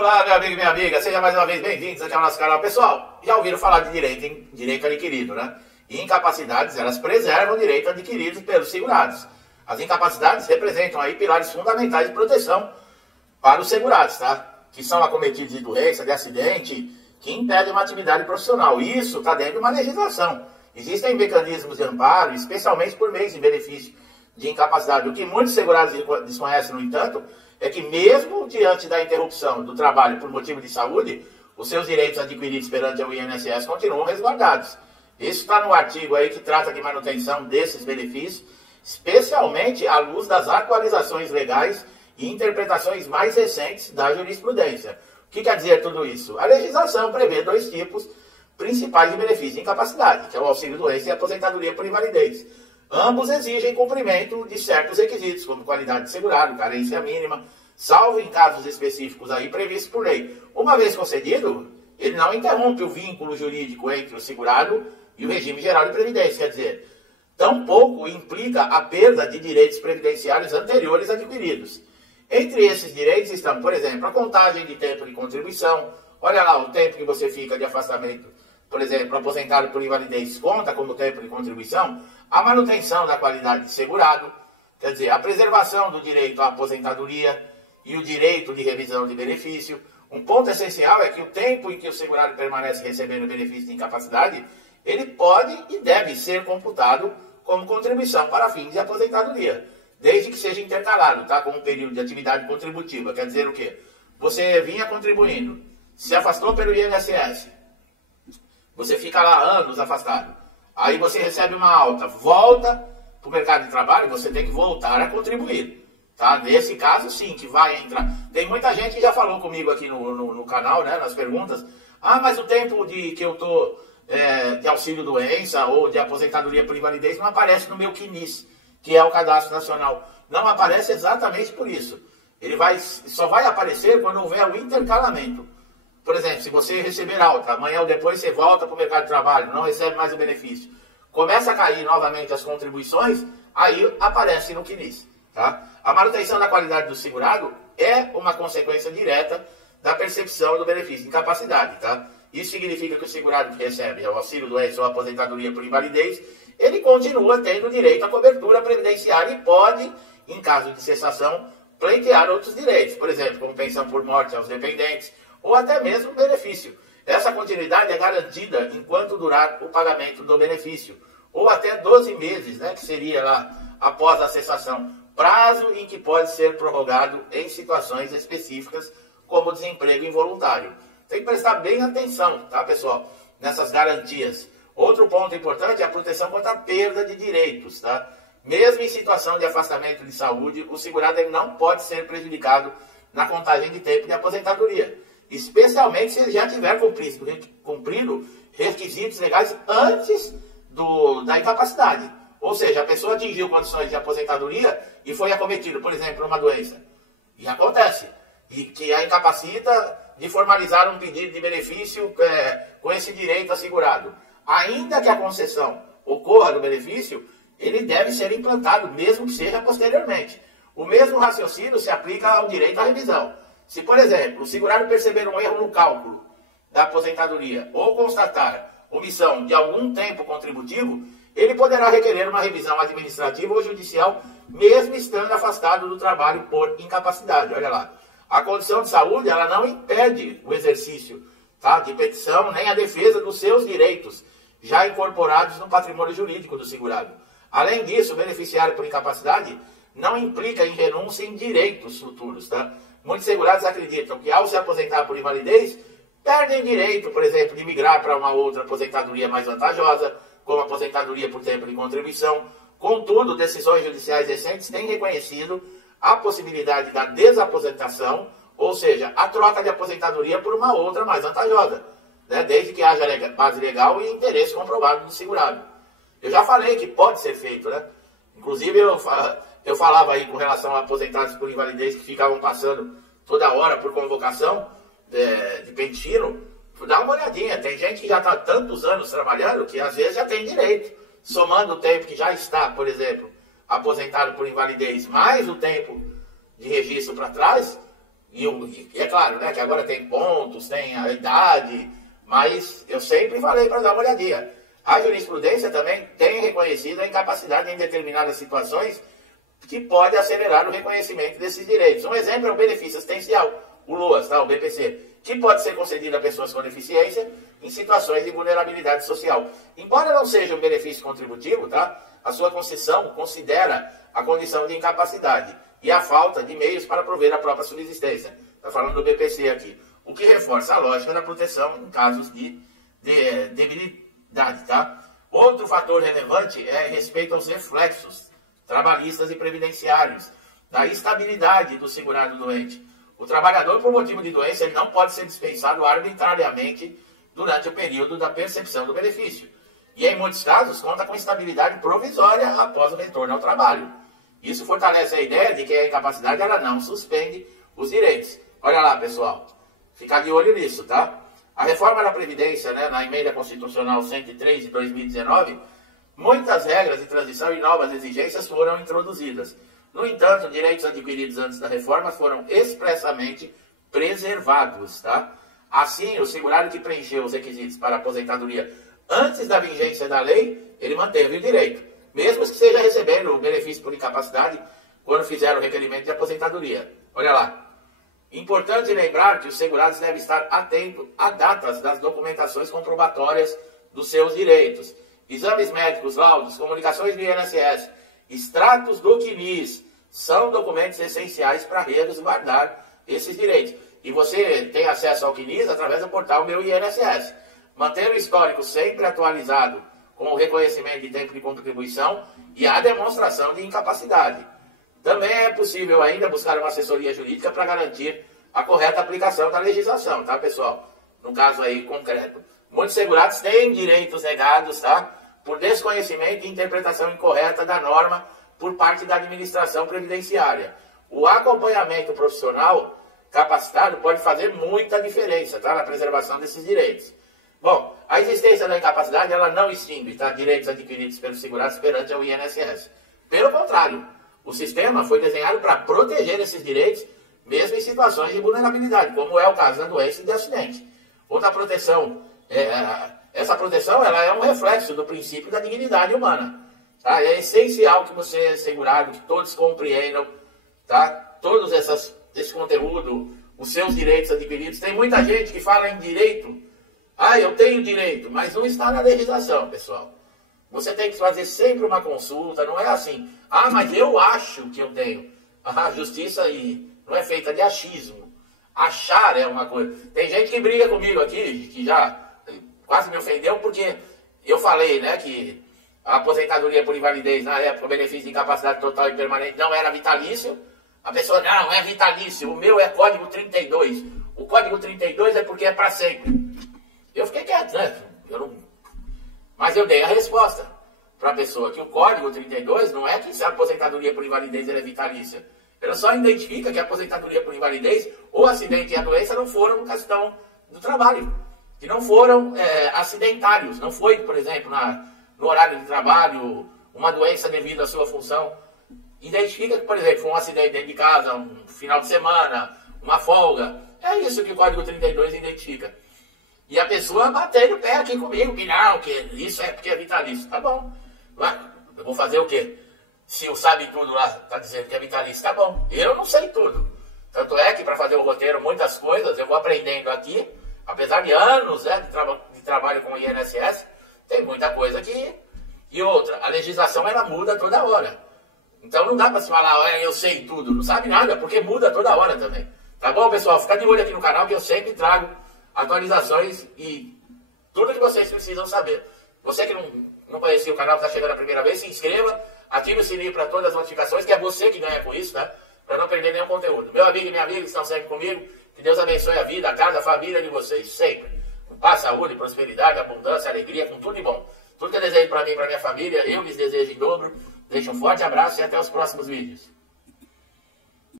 Olá, meu amigo e minha amiga, seja mais uma vez bem-vindos aqui ao nosso canal. Pessoal, já ouviram falar de direito, hein? Direito adquirido, né? E incapacidades, elas preservam o direito adquirido pelos segurados. As incapacidades representam aí pilares fundamentais de proteção para os segurados, tá? Que são acometidos de doença, de acidente, que impedem uma atividade profissional. Isso está dentro de uma legislação. Existem mecanismos de amparo, especialmente por meio de benefício de incapacidade. O que muitos segurados desconhecem, no entanto, é que mesmo diante da interrupção do trabalho por motivo de saúde, os seus direitos adquiridos perante o INSS continuam resguardados. Isso está no artigo aí que trata de manutenção desses benefícios, especialmente à luz das atualizações legais e interpretações mais recentes da jurisprudência. O que quer dizer tudo isso? A legislação prevê dois tipos principais de benefício de incapacidade, que é o auxílio-doença e a aposentadoria por invalidez. Ambos exigem cumprimento de certos requisitos, como qualidade de segurado, carência mínima, salvo em casos específicos aí previstos por lei. Uma vez concedido, ele não interrompe o vínculo jurídico entre o segurado e o regime geral de previdência, quer dizer, tampouco implica a perda de direitos previdenciários anteriores adquiridos. Entre esses direitos estão, por exemplo, a contagem de tempo de contribuição. Olha lá, o tempo que você fica de afastamento, por exemplo, aposentado por invalidez, conta como tempo de contribuição. A manutenção da qualidade de segurado, quer dizer, a preservação do direito à aposentadoria e o direito de revisão de benefício. Um ponto essencial é que o tempo em que o segurado permanece recebendo benefício de incapacidade, ele pode e deve ser computado como contribuição para fins de aposentadoria, desde que seja intercalado, tá, com um período de atividade contributiva. Quer dizer o quê? Você vinha contribuindo, se afastou pelo INSS, você fica lá anos afastado. Aí você recebe uma alta, volta para o mercado de trabalho, você tem que voltar a contribuir. Tá? Nesse caso, sim, que vai entrar. Tem muita gente que já falou comigo aqui no canal, né, nas perguntas. Ah, mas o tempo que eu estou de auxílio-doença ou de aposentadoria por invalidez não aparece no meu CNIS, que é o Cadastro Nacional. Não aparece exatamente por isso. Ele só vai aparecer quando houver o intercalamento. Por exemplo, se você receber alta, amanhã ou depois você volta para o mercado de trabalho, não recebe mais o benefício, começa a cair novamente as contribuições, aí aparece no CNIS. Tá? A manutenção da qualidade do segurado é uma consequência direta da percepção do benefício de incapacidade. Tá? Isso significa que o segurado que recebe o auxílio-doença ou a aposentadoria por invalidez, ele continua tendo direito à cobertura previdenciária e pode, em caso de cessação, pleitear outros direitos, por exemplo, como pensão por morte aos dependentes, ou até mesmo benefício. Essa continuidade é garantida enquanto durar o pagamento do benefício, ou até 12 meses, né, que seria lá após a cessação, prazo em que pode ser prorrogado em situações específicas, como desemprego involuntário. Tem que prestar bem atenção, tá, pessoal, nessas garantias. Outro ponto importante é a proteção contra a perda de direitos, tá? Mesmo em situação de afastamento de saúde, o segurado ele não pode ser prejudicado na contagem de tempo de aposentadoria, especialmente se ele já tiver cumprido requisitos legais antes da incapacidade. Ou seja, a pessoa atingiu condições de aposentadoria e foi acometido, por exemplo, uma doença. E acontece. E que a incapacita de formalizar um pedido de benefício com esse direito assegurado. Ainda que a concessão ocorra do benefício, ele deve ser implantado, mesmo que seja posteriormente. O mesmo raciocínio se aplica ao direito à revisão. Se, por exemplo, o segurado perceber um erro no cálculo da aposentadoria ou constatar omissão de algum tempo contributivo, ele poderá requerer uma revisão administrativa ou judicial, mesmo estando afastado do trabalho por incapacidade. Olha lá. A condição de saúde, ela não impede o exercício, tá, de petição, nem a defesa dos seus direitos, já incorporados no patrimônio jurídico do segurado. Além disso, o beneficiário por incapacidade não implica em renúncia em direitos futuros, tá? Muitos segurados acreditam que, ao se aposentar por invalidez, perdem direito, por exemplo, de migrar para uma outra aposentadoria mais vantajosa, como a aposentadoria por tempo de contribuição. Contudo, decisões judiciais recentes têm reconhecido a possibilidade da desaposentação, ou seja, a troca de aposentadoria por uma outra mais vantajosa, né? Desde que haja base legal e interesse comprovado do segurado. Eu já falei que pode ser feito, né? Inclusive, eu falava aí com relação a aposentados por invalidez que ficavam passando toda hora por convocação de pente fino. Dá uma olhadinha, tem gente que já está há tantos anos trabalhando que às vezes já tem direito, somando o tempo que já está, por exemplo, aposentado por invalidez, mais o tempo de registro para trás, E é claro, né, que agora tem pontos, tem a idade, mas eu sempre falei para dar uma olhadinha. A jurisprudência também tem reconhecido a incapacidade em determinadas situações que pode acelerar o reconhecimento desses direitos. Um exemplo é o benefício assistencial, o LOAS, tá, o BPC, que pode ser concedido a pessoas com deficiência em situações de vulnerabilidade social. Embora não seja um benefício contributivo, tá, a sua concessão considera a condição de incapacidade e a falta de meios para prover a própria subsistência. Está falando do BPC aqui, o que reforça a lógica da proteção em casos de debilidade. Tá? Outro fator relevante é respeito aos reflexos trabalhistas e previdenciários da estabilidade do segurado doente. O trabalhador, por motivo de doença, ele não pode ser dispensado arbitrariamente durante o período da percepção do benefício. E, em muitos casos, conta com estabilidade provisória após o retorno ao trabalho. Isso fortalece a ideia de que a incapacidade ela não suspende os direitos. Olha lá, pessoal. Ficar de olho nisso, tá? A reforma da Previdência, né, na Emenda Constitucional 103 de 2019, muitas regras de transição e novas exigências foram introduzidas. No entanto, direitos adquiridos antes da reforma foram expressamente preservados, tá? Assim, o segurado que preencheu os requisitos para aposentadoria antes da vigência da lei, ele manteve o direito, mesmo que esteja recebendo o benefício por incapacidade quando fizer o requerimento de aposentadoria. Olha lá. Importante lembrar que os segurados devem estar atentos a datas das documentações comprobatórias dos seus direitos. Exames médicos, laudos, comunicações do INSS, extratos do CNIS, são documentos essenciais para resguardar esses direitos. E você tem acesso ao CNIS através do portal Meu INSS. Manter o histórico sempre atualizado com o reconhecimento de tempo de contribuição e a demonstração de incapacidade. Também é possível ainda buscar uma assessoria jurídica para garantir a correta aplicação da legislação, tá, pessoal? No caso aí concreto. Muitos segurados têm direitos negados, tá? Por desconhecimento e interpretação incorreta da norma por parte da administração previdenciária. O acompanhamento profissional capacitado pode fazer muita diferença, tá? Na preservação desses direitos. Bom, a existência da incapacidade, ela não extingue, tá? Direitos adquiridos pelos segurados perante o INSS. Pelo contrário, o sistema foi desenhado para proteger esses direitos, mesmo em situações de vulnerabilidade, como é o caso da doença e de acidente. Outra proteção, essa proteção ela é um reflexo do princípio da dignidade humana. Tá? É essencial que você, segurado, que todos compreendam, tá? Todos esse conteúdo, os seus direitos adquiridos. Tem muita gente que fala em direito. Ah, eu tenho direito, mas não está na legislação, pessoal. Você tem que fazer sempre uma consulta, não é assim. Ah, mas eu acho que eu tenho. A justiça não é feita de achismo. Achar é uma coisa. Tem gente que briga comigo aqui, que já quase me ofendeu, porque eu falei, né, que a aposentadoria por invalidez, na época, o benefício de incapacidade total e permanente não era vitalício. A pessoa, não é vitalício, o meu é código 32. O código 32 é porque é para sempre. Eu fiquei quieto, né? Mas eu dei a resposta para a pessoa, que o código 32 não é que a aposentadoria por invalidez é vitalícia. Ela só identifica que a aposentadoria por invalidez, o acidente e a doença não foram questão do trabalho. Que não foram acidentários. Não foi, por exemplo, no horário de trabalho, uma doença devido à sua função. Identifica que, por exemplo, foi um acidente dentro de casa, um final de semana, uma folga. É isso que o código 32 identifica. E a pessoa batendo o pé aqui comigo, que não, que isso é porque é vitalício. Tá bom. Eu vou fazer o quê? Se o sabe tudo lá está dizendo que é vitalício, tá bom. Eu não sei tudo. Tanto é que para fazer o roteiro, muitas coisas eu vou aprendendo aqui, apesar de anos, né, de trabalho com o INSS, tem muita coisa que... E outra, a legislação ela muda toda hora. Então não dá para se falar, eu sei tudo. Não sabe nada, porque muda toda hora também. Tá bom, pessoal? Fica de olho aqui no canal que eu sempre trago atualizações e tudo que vocês precisam saber. Você que não conhecia o canal, está chegando a primeira vez, se inscreva, ative o sininho para todas as notificações, que é você que ganha com isso, tá? Para não perder nenhum conteúdo. Meu amigo e minha amiga que estão sempre comigo, que Deus abençoe a vida, a casa, a família de vocês, sempre. Com paz, saúde, prosperidade, abundância, alegria, com tudo de bom. Tudo que eu desejo para mim e para minha família, eu lhes desejo em dobro. Deixo um forte abraço e até os próximos vídeos.